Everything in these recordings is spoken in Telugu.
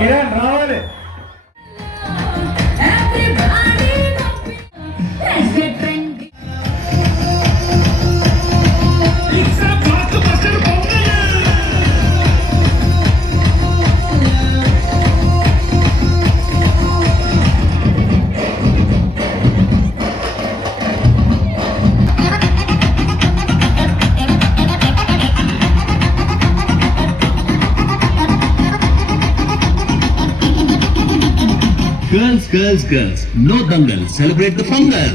కిరణ్ రావాలి. Girls, girls, girls, no dangal, celebrate the fungal.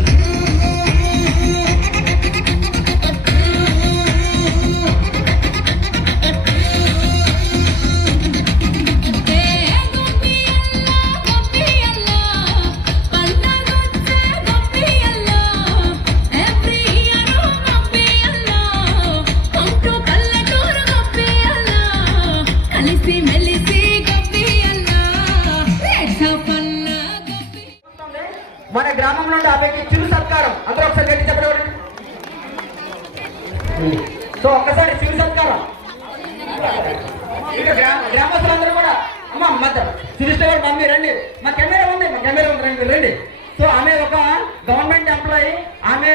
మన గ్రామం నుండి ఆమెకి చిరు సత్కారం అందరూ ఒకసారి గట్టి చెప్పండి. సో ఒక్కసారి చిరు సత్కారం ఇక గ్రామస్తులందరూ కూడా అమ్మ మధ్య సురిష్ట గారు మమ్మీ రండి, మా కెమెరా ఉంది రండి రండి. సో ఆమె ఒక గవర్నమెంట్ ఎంప్లాయీ, ఆమె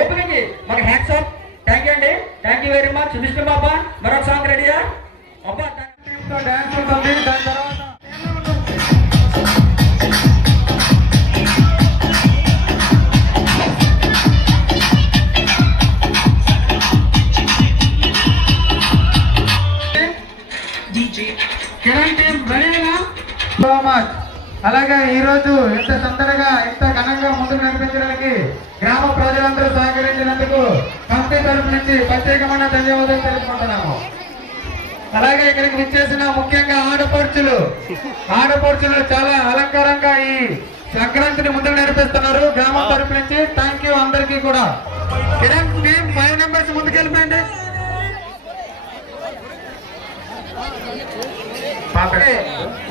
ఓపికకి మాకు హ్యాట్స్ ఆఫ్. థ్యాంక్ యూ అండి, థ్యాంక్ యూ వెరీ మచ్. సురిష్ట బాబా మరొక సాంగ్ రెడీయా అబ్బా? డాన్స్ ఉంటుంది. దాని తర్వాత అలాగే ఈరోజు ఇంత సందడిగా ఇంత ఘనంగా ముందుకు నడిపించడానికి గ్రామ ప్రజలందరూ సహకరించినందుకు కమిటీ తరఫు నుంచి ప్రత్యేకమైన ధన్యవాదాలు తెలుపుకుంటున్నాము. అలాగే ఇక్కడికి విచ్చేసిన ముఖ్యంగా ఆడపడుచులు చాలా అలంకారంగా ఈ సంక్రాంతిని ముందుకు నడిపిస్తున్నారు గ్రామం తరఫు నుంచి. థ్యాంక్ యూ అందరికీ కూడా. కిరణ్ టీం 5 మెంబర్స్ ముందుకు వెళ్ళిపోయింది.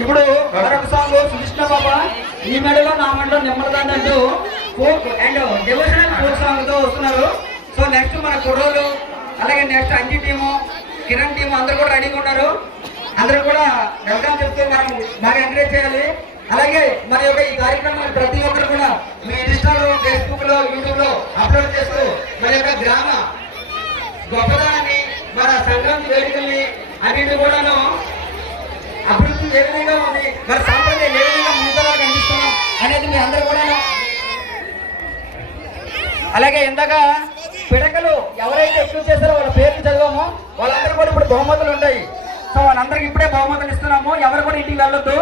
ఇప్పుడు మరొక సాంగ్ సుష్ణ బాబా ఈ మెడలో నా మెడలో నెమ్మదిదాన్ని అంటూ folk and devotional folk song తో వస్తున్నారు. సో నెక్స్ట్ మన కుర్రోలు అలాగే next Anji team Kiran team అందరూ కూడా రెడీగా ఉన్నారు. అందరూ కూడా వెల్కమ్ చెప్తూ మనం బాగా ఎంకరేజ్ చేయాలి. అలాగే మన యొక్క ఈ కార్యక్రమాన్ని ప్రతి ఒక్కరు కూడా మీ ఇన్స్టాలో ఫేస్బుక్ లో యూట్యూబ్ లో అప్లోడ్ చేస్తూ మన యొక్క గ్రామ గొప్పదాన్ని మన సంక్రాంతి వేడుకల్ని అన్నింటి కూడాను అభివృద్ధి ఏ విధంగా ఉంది, మరి సాంప్రదాయం ఏ విధంగా ముందుగా కనిపిస్తున్నాం అనేది మీ అందరూ కూడా. అలాగే ఇందాక పిడకలు ఎవరైతే ఎక్కువ చేస్తారో వాళ్ళ పేర్లు చదివామో వాళ్ళందరూ కూడా ఇప్పుడు బహుమతులు ఉంటాయి. సో వాళ్ళందరికీ ఇప్పుడే బహుమతులు ఇస్తున్నాము. ఎవరు కూడా ఇంటికి వెళ్ళొద్దు,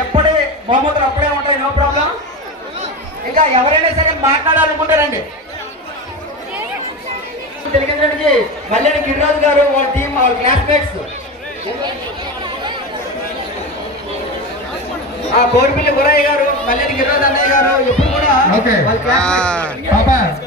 ఎప్పుడే బహుమతులు అప్పుడే ఉంటాయి, నో ప్రాబ్లం. ఇంకా ఎవరైనా సరే మాట్లాడాలనుకుంటారండి తెలియజేయడానికి మల్లేని గిరిరాజు గారు వాళ్ళ టీం వాళ్ళ క్లాస్మేట్స్ కోరిపల్లి గురయ్య గారు మల్లేని గిరిరాజు అన్నయ్య గారు ఎప్పుడు కూడా వాళ్ళ క్లాస్మేట్స్.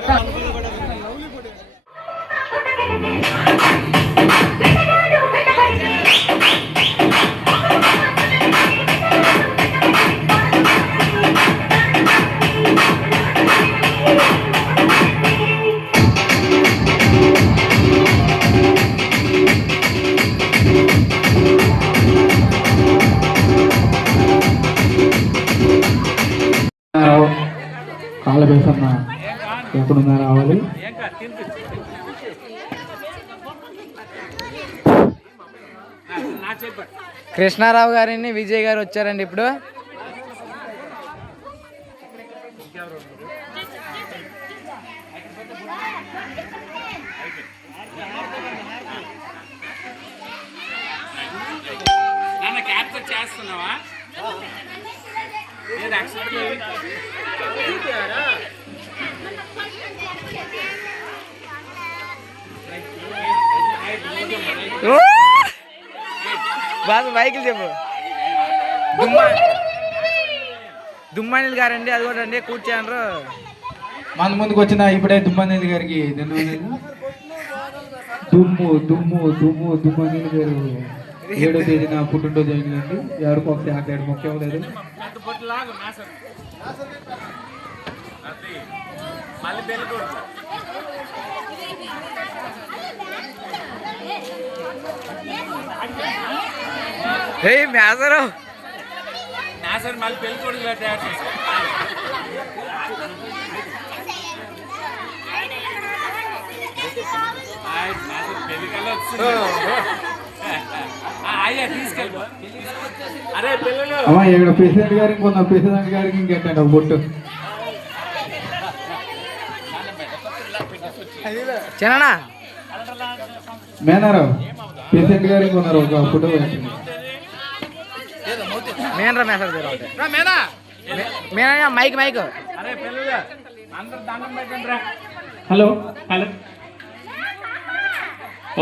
కాళ్ళ బేసన్న ఎక్కడున్నా రావాలి. కృష్ణారావు గారిని విజయ్ గారు వచ్చారండి ఇప్పుడు. క్యాప్చర్ చేస్తున్నావా? బాగా బైకులు చెప్పు. దుమ్మానిల్ గారండి, అది కూడా అండి కూర్చోండ్రు. మన ముందుకు వచ్చిన ఇప్పుడే దుమ్మనేని గారికి ధన్యవాదాలు. దుమ్మనేని గారు 7వ తేదీన పుట్టినరోజు అయిందండి. ఎవరికి ఒక ఆకాడు ముఖ్యం లేదు. ఏయ్ మేసరు నాసరి మళ్ళీ పెళ్లి కొడుకు తయారు చేశారు. పెళ్లి కల్లా అయ్యా తీసుకెళ్ళి. అరే పిల్లలు అమ్మా ఇక్కడ ప్రెసిడెంట్ గారికి కొంత ప్రెసిడెంట్ గారికి ఇంకెట్టండి ఒక బొట్టు. చిన్ననా మేనారావు ప్రెసిడెంట్ గారికి ఉన్నారు ఒక ఫోటో పెట్టండి. మేనరా మేసరు మేనా మైక్ మైక్. అరే పిల్లలు అందరు దండం పెట్టండి రా. Hello hello.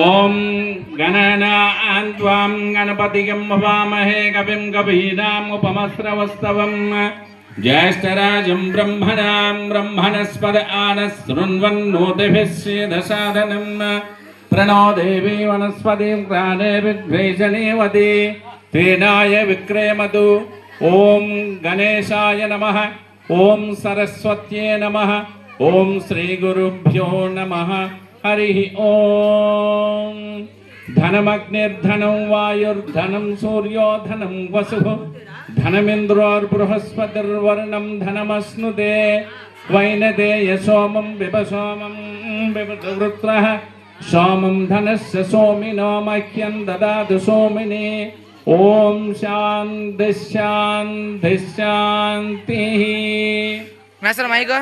ఓం గణనాన్వాం గణపతిగం భవామహే కవిం కవీనాముపమస్రవస్తవం జ్యేష్ఠరాజం బ్రహ్మణాం బ్రహ్మణస్పద ఆనశృణ్వన్నోతిభిः సేదసాదనం ప్రణో దేవీ వనస్పతిం ప్రాణే విఘ్నేశనేవతి తేనాయ విక్రయమతు. ఓం గణేశాయ నమః. ఓం సరస్వత్యే నమః. ఓం శ్రీ గురుభ్యో నమః. హరి ఓం. ధనమగ్నిర్ధనం వాయుర్ధనం సూర్యో ధనం వసుః ధనమింద్రోర్బృహస్పతిర్వర్ణం ధనమశ్నుతే వైనదేయ సోమం బిభసోమం బిభృత్రః సోమం ధనస్య సోమినో మహ్యం దదాతు సోమిని. ఓం శాంతి శాంతి శాంతి. మేసరు మైక్.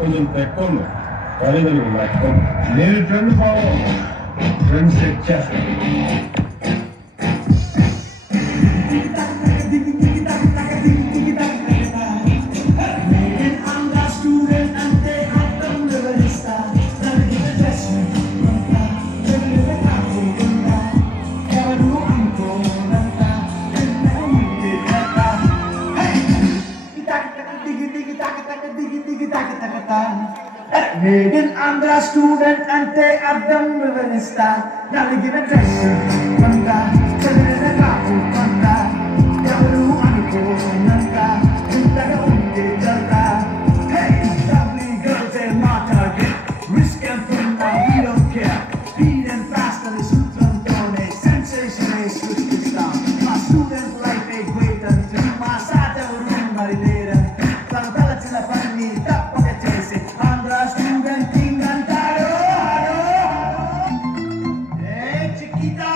కొంచెం పెట్టుకోండి తల్లిదండ్రులు పెట్టుకోండి. నేను ఫ్రెండ్ బాబు ఫ్రెండ్ సెట్ చేస్తాను. Made in Andhra student ante అర్థం వివరిస్తా. నలిగిన డ్రెస్ కొంత చెదిరిన కాపు కొంత ఎవరు అనుకోనంత ఇంతగా ఉంటే జల్తా. Hey, lovely girls they మాట్లాడే risk ఎంతున్నా we don't care. Speed and fast అనే సూత్రంతోనే sensation సృష్టిస్తాం. మా స్టూడెంట్ లైఫ్ ఏ great until మా సాటెవరు మరి లేరని తన తలచిన పని తప్పక చేసి ఆంధ్ర స్టూడెంట్ కింగ్ అంటారు. Hey, Chiquita.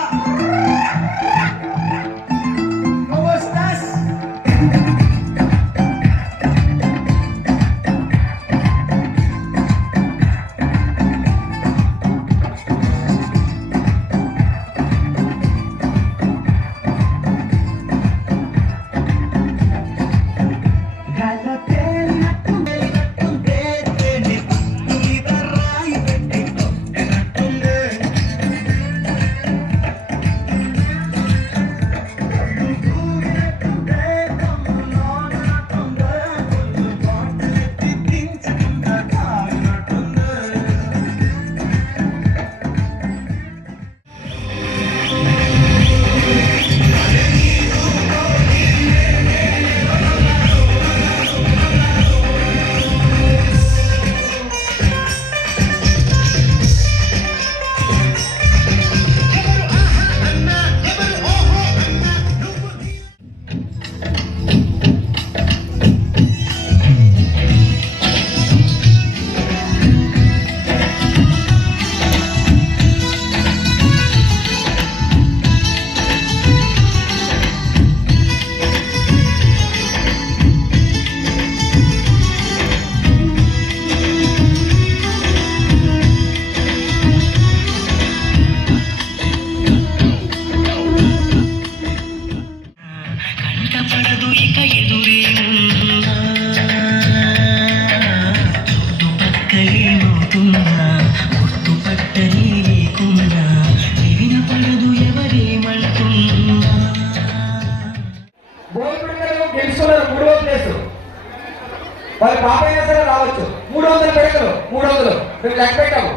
వాళ్ళు పాప అయినా సరే రావచ్చు. 300 పిడకలు, 300 మేము లెక్క పెట్టాము.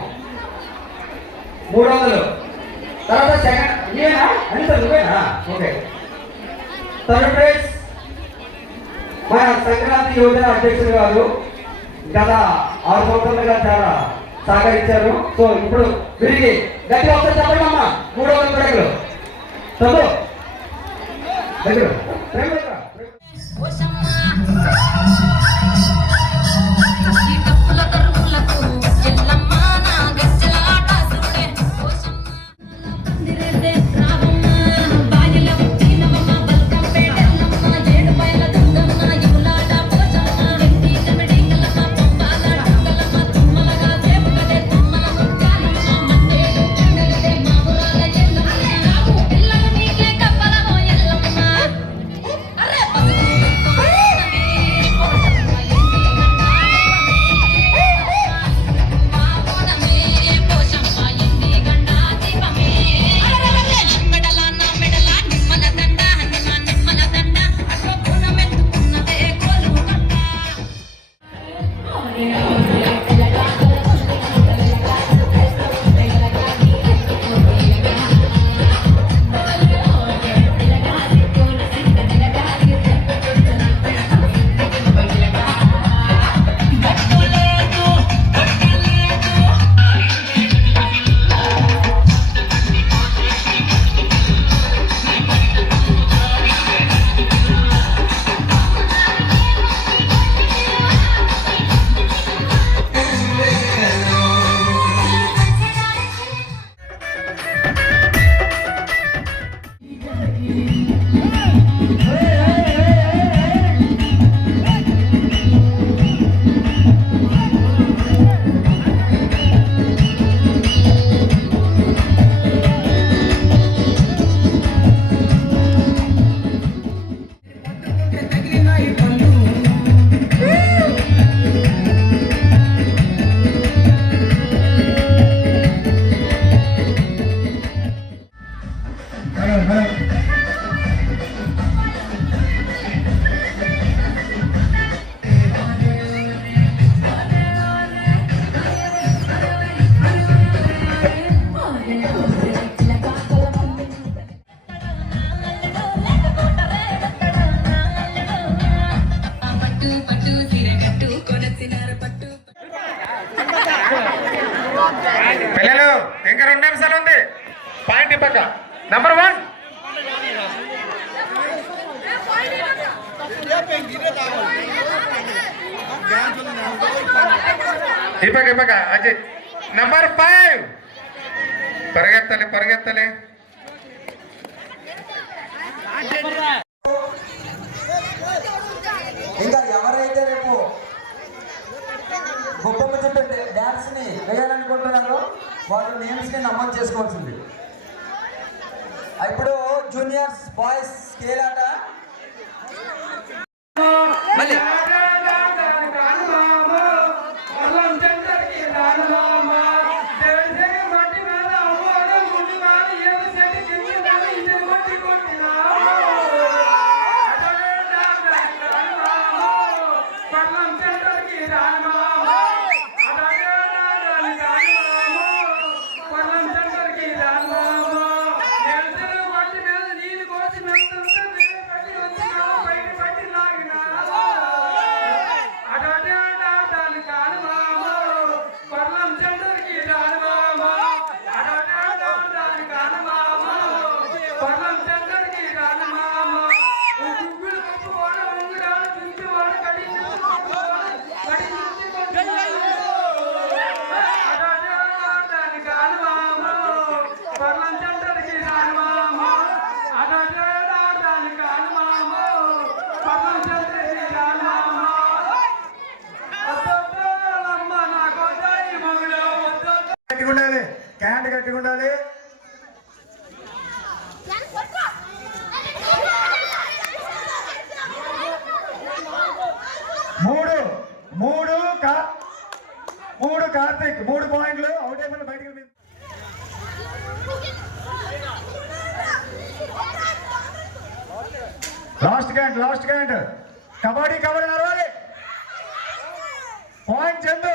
300 తర్వాత సెకండ్ ఇవేనా అని సార్ నువ్వేనా? ఓకే. థర్డ్ ప్రైజ్ మన సంక్రాంతి యోజన అధ్యక్షుడు గారు గత 6 సంవత్సరాలుగా చాలా సహకరించారు. సో ఇప్పుడు తిరిగి గట్టి ఒకసారి చెప్పండి అమ్మా. 300 పిడకలు చదువు దగ్గర పిల్లలు ఇంకా 2 నిమిషాలు ఉంది. పాయింట్ పక్క నంబర్ 1 ఇప్పక అజిత్. నంబర్ 5 పరిగెత్తలే ఇంకా ఎవరైతే రేపు గొప్ప చెప్పే డాన్స్ ని వేయాలనుకుంటున్నారో వాళ్ళు నేమ్స్ ని నమోదు చేసుకోవాల్సింది. ఇప్పుడు జూనియర్స్ బాయ్స్ స్కేల్ ఆట మళ్ళీ క్యాండ్ గట్టిగా ఉండాలి. మూడు కార్తిక్ 3 పాయింట్లు అవుట్ అయిపోయిన బయటికి. లాస్ట్ క్యాంట్ కబడ్డీ నడవాలి. పాయింట్ చందు